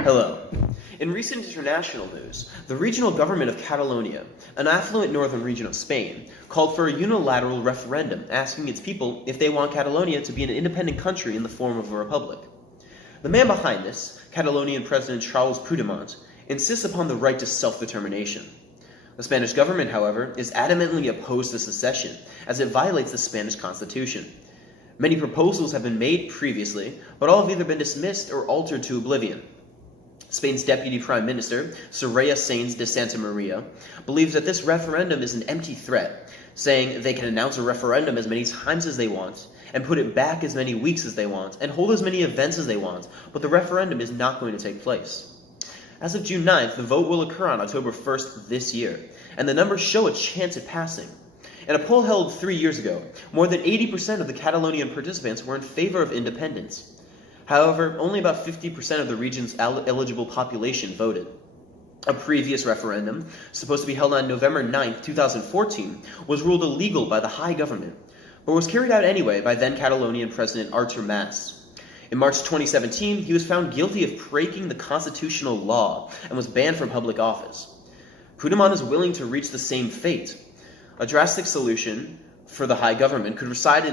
Hello. In recent international news, the regional government of Catalonia, an affluent northern region of Spain, called for a unilateral referendum asking its people if they want Catalonia to be an independent country in the form of a republic. The man behind this, Catalonian President Charles Puigdemont, insists upon the right to self-determination. The Spanish government, however, is adamantly opposed to secession, as it violates the Spanish constitution. Many proposals have been made previously, but all have either been dismissed or altered to oblivion. Spain's Deputy Prime Minister, Soraya Sáenz de Santa Maria, believes that this referendum is an empty threat, saying they can announce a referendum as many times as they want, and put it back as many weeks as they want, and hold as many events as they want, but the referendum is not going to take place. As of June 9th, the vote will occur on October 1st this year, and the numbers show a chance at passing. In a poll held 3 years ago, more than 80% of the Catalonian participants were in favor of independence. However, only about 50% of the region's eligible population voted. A previous referendum, supposed to be held on November 9, 2014, was ruled illegal by the High Government, but was carried out anyway by then Catalonian President Artur Mas. In March 2017, he was found guilty of breaking the constitutional law and was banned from public office. Puigdemont is willing to reach the same fate. A drastic solution for the High Government could reside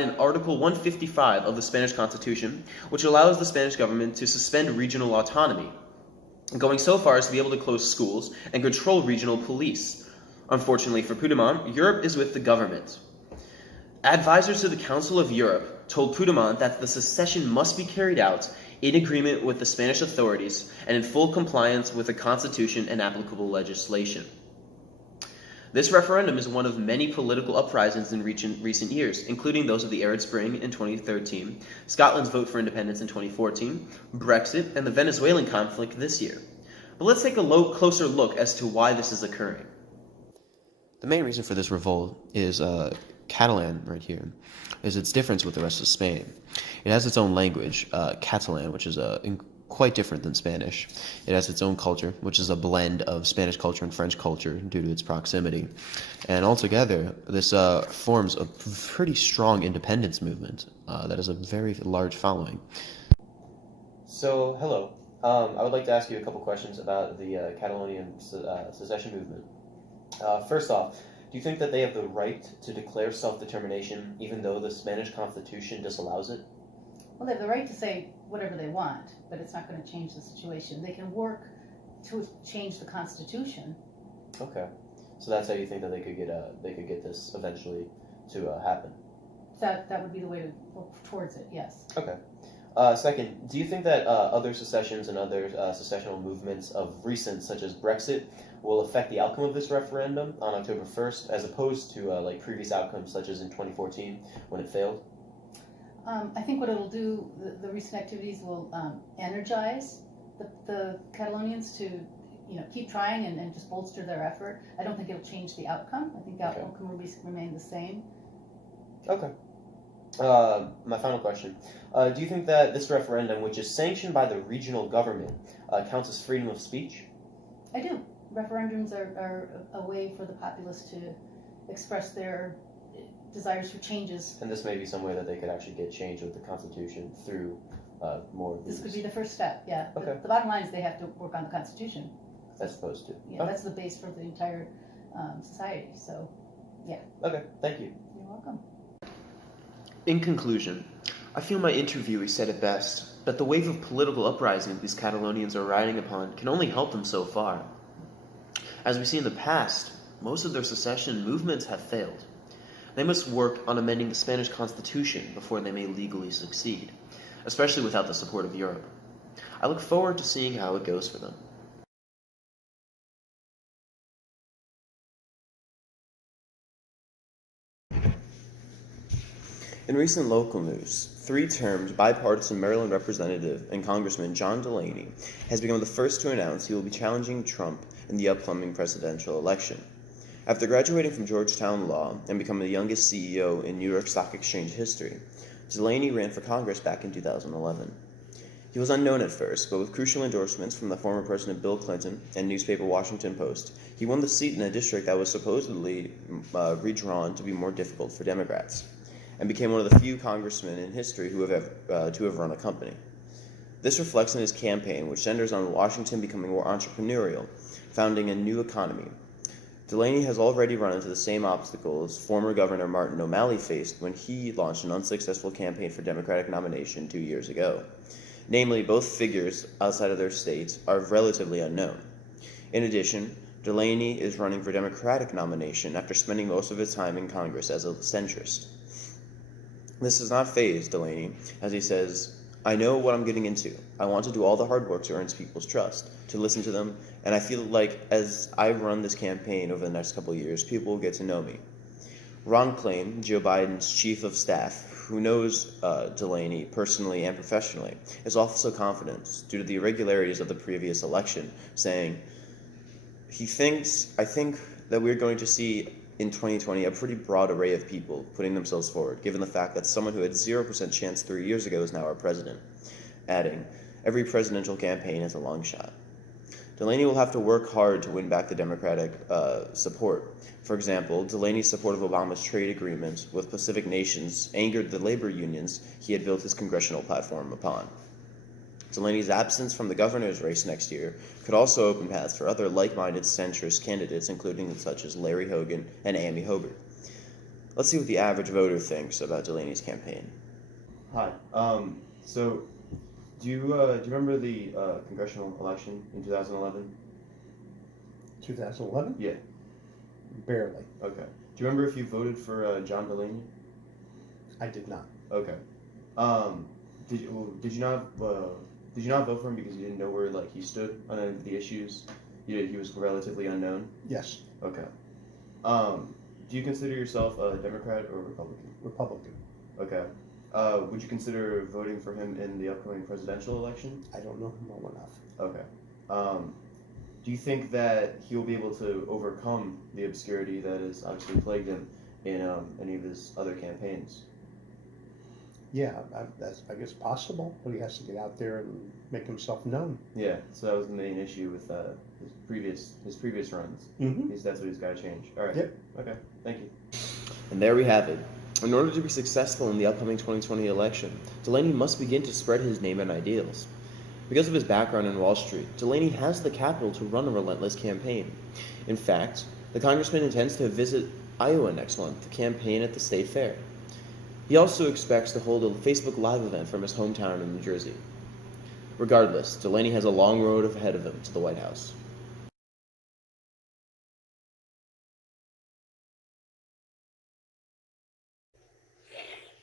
in Article 155 of the Spanish Constitution, which allows the Spanish government to suspend regional autonomy, going so far as to be able to close schools and control regional police. Unfortunately for Puigdemont, Europe is with the government. Advisors to the Council of Europe told Puigdemont that the secession must be carried out in agreement with the Spanish authorities and in full compliance with the Constitution and applicable legislation. This referendum is one of many political uprisings in recent years, including those of the Arab Spring in 2013, Scotland's vote for independence in 2014, Brexit, and the Venezuelan conflict this year. But let's take a closer look as to why this is occurring. The main reason for this revolt is Catalan, right here, is its difference with the rest of Spain. It has its own language, Catalan, which is quite different than Spanish. It has its own culture, which is a blend of Spanish culture and French culture due to its proximity. And altogether, this forms a pretty strong independence movement that has a very large following. So, hello. I would like to ask you a couple questions about the Catalonian secession movement. First off, do you think that they have the right to declare self-determination even though the Spanish Constitution disallows it? Well, they have the right to say whatever they want, but it's not going to change the situation. They can work to change the Constitution. Okay, so that's how you think that they could get this eventually to happen. That would be the way to work towards it. Yes. Okay. Second, do you think that other secessions and other secessional movements of recent, such as Brexit, will affect the outcome of this referendum on October 1st, as opposed to like previous outcomes, such as in 2014 when it failed? I think what it'll do, the recent activities will energize the Catalonians to, keep trying and just bolster their effort. I don't think it'll change the outcome. I think the outcome will remain the same. Okay. My final question. Do you think that this referendum, which is sanctioned by the regional government, counts as freedom of speech? I do. Referendums are a way for the populace to express their desires for changes. And this may be some way that they could actually get change with the Constitution through more... This could be the first step, yeah. Okay. The bottom line is they have to work on the Constitution. As opposed to. Yeah, that's the base for the entire society, so, yeah. Okay, thank you. You're welcome. In conclusion, I feel my interviewee said it best, that the wave of political uprising these Catalonians are riding upon can only help them so far. As we see in the past, most of their secession movements have failed. They must work on amending the Spanish Constitution before they may legally succeed, especially without the support of Europe. I look forward to seeing how it goes for them. In recent local news, 3-termed bipartisan Maryland Representative and Congressman John Delaney has become the first to announce he will be challenging Trump in the upcoming presidential election. After graduating from Georgetown Law and becoming the youngest CEO in New York Stock Exchange history, Delaney ran for Congress back in 2011. He was unknown at first, but with crucial endorsements from the former President Bill Clinton and newspaper Washington Post, he won the seat in a district that was supposedly redrawn to be more difficult for Democrats, and became one of the few congressmen in history to have run a company. This reflects in his campaign, which centers on Washington becoming more entrepreneurial, founding a new economy. Delaney has already run into the same obstacles former Governor Martin O'Malley faced when he launched an unsuccessful campaign for Democratic nomination 2 years ago. Namely, both figures outside of their states are relatively unknown. In addition, Delaney is running for Democratic nomination after spending most of his time in Congress as a centrist. This does not faze Delaney, as he says, "I know what I'm getting into. I want to do all the hard work to earn people's trust, to listen to them, and I feel like as I run this campaign over the next couple of years, people will get to know me." Ron Klain, Joe Biden's chief of staff, who knows Delaney personally and professionally, is also confident due to the irregularities of the previous election, saying, I think that we're going to see in 2020 a pretty broad array of people putting themselves forward, given the fact that someone who had 0% chance 3 years ago is now our president. Adding, every presidential campaign is a long shot. Delaney will have to work hard to win back the Democratic support. For example, Delaney's support of Obama's trade agreement with Pacific nations angered the labor unions he had built his congressional platform upon. Delaney's absence from the governor's race next year could also open paths for other like-minded centrist candidates, including such as Larry Hogan and Amy Hobert. Let's see what the average voter thinks about Delaney's campaign. Hi. So, do you remember the congressional election in 2011? 2011? Yeah. Barely. Okay. Do you remember if you voted for John Delaney? I did not. Okay. Did you not vote for him because you didn't know where he stood on any of the issues? He was relatively unknown. Yes. Okay. Do you consider yourself a Democrat or Republican? Republican. Okay. Would you consider voting for him in the upcoming presidential election? I don't know him well enough. Okay. Do you think that he will be able to overcome the obscurity that has obviously plagued him in any of his other campaigns? Yeah, that's I guess possible, but he has to get out there and make himself known. Yeah, so that was the main issue with his previous runs. Mm-hmm. That's what he's got to change. All right. Yep. Okay. Thank you. And there we have it. In order to be successful in the upcoming 2020 election, Delaney must begin to spread his name and ideals. Because of his background in Wall Street, Delaney has the capital to run a relentless campaign. In fact, the congressman intends to visit Iowa next month to campaign at the state fair. He also expects to hold a Facebook Live event from his hometown in New Jersey. Regardless, Delaney has a long road ahead of him to the White House.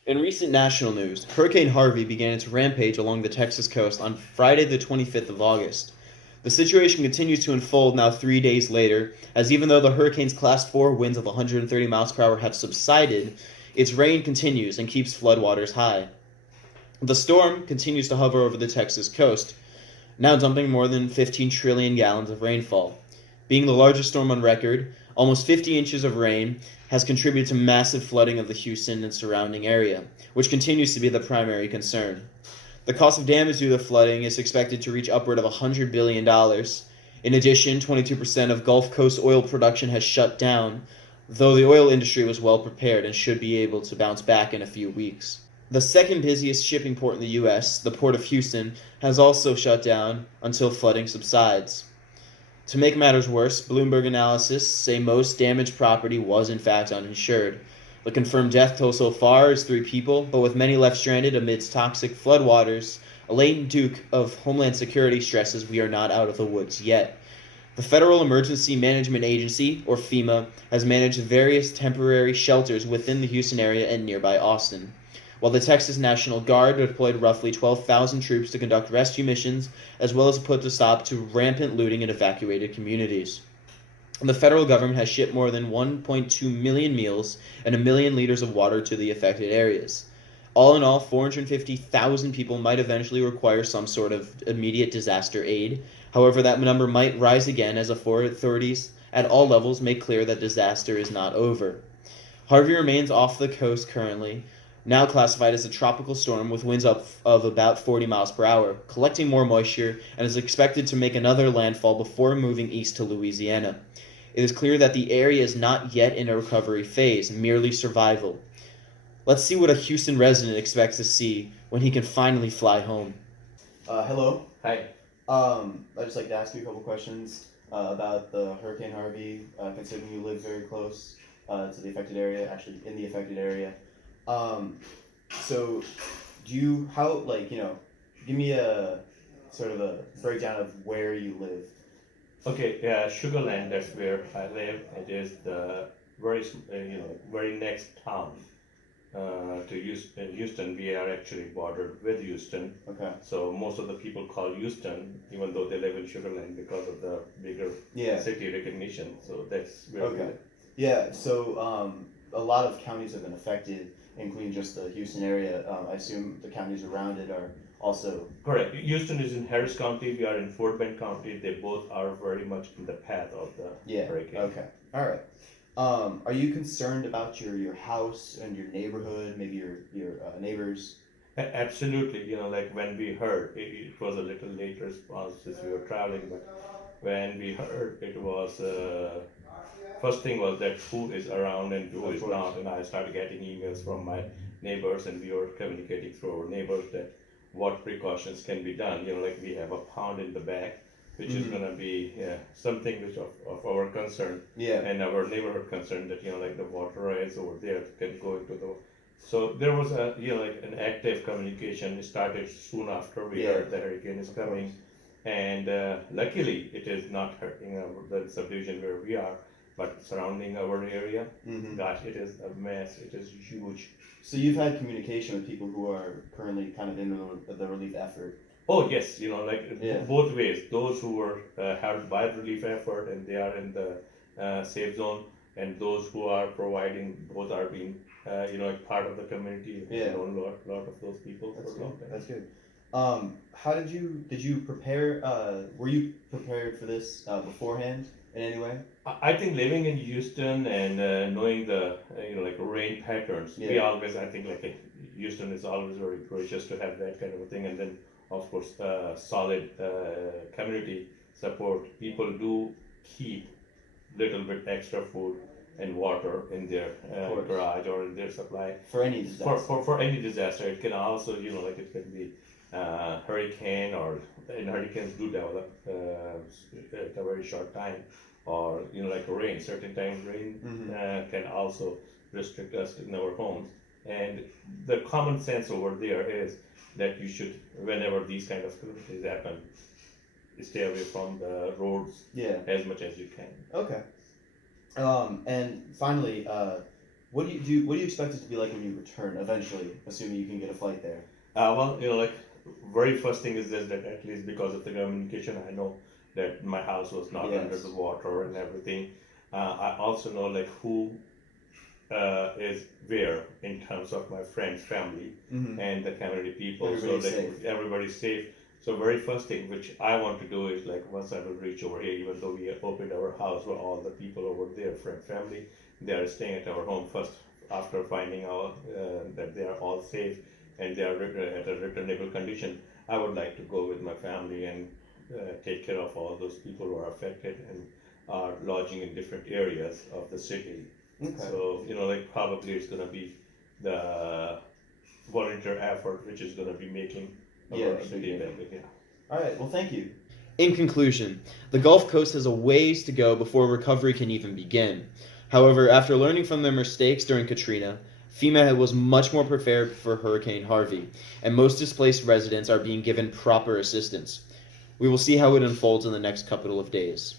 In recent national news, Hurricane Harvey began its rampage along the Texas coast on Friday the 25th of August. The situation continues to unfold now 3 days later, as even though the hurricane's Class 4 winds of 130 miles per hour have subsided, its rain continues and keeps floodwaters high. The storm continues to hover over the Texas coast, now dumping more than 15 trillion gallons of rainfall. Being the largest storm on record, almost 50 inches of rain has contributed to massive flooding of the Houston and surrounding area, which continues to be the primary concern. The cost of damage due to the flooding is expected to reach upward of $100 billion. In addition, 22% of Gulf Coast oil production has shut down, though the oil industry was well prepared and should be able to bounce back in a few weeks. The second busiest shipping port in the U.S., the Port of Houston, has also shut down until flooding subsides. To make matters worse, Bloomberg analysis say most damaged property was in fact uninsured. The confirmed death toll so far is 3 people, but with many left stranded amidst toxic floodwaters, Elaine Duke of Homeland Security stresses we are not out of the woods yet. The Federal Emergency Management Agency, or FEMA, has managed various temporary shelters within the Houston area and nearby Austin, while the Texas National Guard deployed roughly 12,000 troops to conduct rescue missions, as well as put a stop to rampant looting in evacuated communities. The federal government has shipped more than 1.2 million meals and 1 million liters of water to the affected areas. All in all, 450,000 people might eventually require some sort of immediate disaster aid. However, that number might rise again as authorities at all levels make clear that disaster is not over. Harvey remains off the coast currently, now classified as a tropical storm with winds up of about 40 miles per hour, collecting more moisture, and is expected to make another landfall before moving east to Louisiana. It is clear that the area is not yet in a recovery phase, merely survival. Let's see what a Houston resident expects to see when he can finally fly home. Hello. Hi. I'd just like to ask you a couple questions about the Hurricane Harvey, considering you live very close to the affected area, actually in the affected area. So, give me a sort of a breakdown of where you live. Okay, Sugarland, that's where I live. It is the very next town to Houston. Houston, we are actually bordered with Houston. Okay. So most of the people call Houston, even though they live in Sugarland, because of the bigger Yeah. city recognition. So that's where we Okay. live. Yeah. So, a lot of counties have been affected, including just the Houston area. I assume the counties around it are also. Correct. Houston is in Harris County. We are in Fort Bend County. They both are very much in the path of the hurricane. Okay. All right. Are you concerned about your house and your neighborhood, maybe your neighbors? Absolutely. Like when we heard, it was a little late response since we were traveling, but when we heard, it was first thing was that who is around and who is not, and I started getting emails from my neighbors, and we were communicating through our neighbors that what precautions can be done. Like we have a pond in the back, which is going to be something which of our concern, and our neighborhood concern, that like the water rise over there can go into the. So there was an active communication. It started soon after we heard the hurricane is coming, and luckily it is not hurting the subdivision where we are, but surrounding our area. Gosh, it is a mess. It is huge. So you've had communication with people who are currently kind of in the relief effort. Oh yes, both ways. Those who were helped by the relief effort and they are in the safe zone, and those who are providing, both are being part of the community. Yeah. We've known a lot of those people for a long time. That's good. How did you prepare? Were you prepared for this beforehand in any way? I think living in Houston and knowing the rain patterns, we always, I think, Houston is always very gracious to have that kind of a thing, and then of course solid community support. People do keep little bit extra food and water in their garage or in their supply for any disaster. For any disaster. It can also it can be hurricane, and hurricanes do develop at a very short time, or rain. Certain times rain can also restrict us in our homes. And the common sense over there is that you should, whenever these kind of calamities happen, stay away from the roads as much as you can. Okay. And finally, what do you expect it to be like when you return eventually, assuming you can get a flight there? Very first thing is this, that at least because of the communication, I know that my house was not under the water and everything. I also know who is where in terms of my friends, family, and the community people. Everybody's safe. So very first thing which I want to do is once I will reach over here, even though we opened our house where all the people over there, friend, family, they are staying at our home first. After finding out that they are all safe and they are at a returnable condition, I would like to go with my family and take care of all those people who are affected and are lodging in different areas of the city. Okay. So probably it's going to be the volunteer effort which is going to be making our city better. All right. Well, thank you. In conclusion, the Gulf Coast has a ways to go before recovery can even begin. However, after learning from their mistakes during Katrina, FEMA was much more prepared for Hurricane Harvey, and most displaced residents are being given proper assistance. We will see how it unfolds in the next couple of days.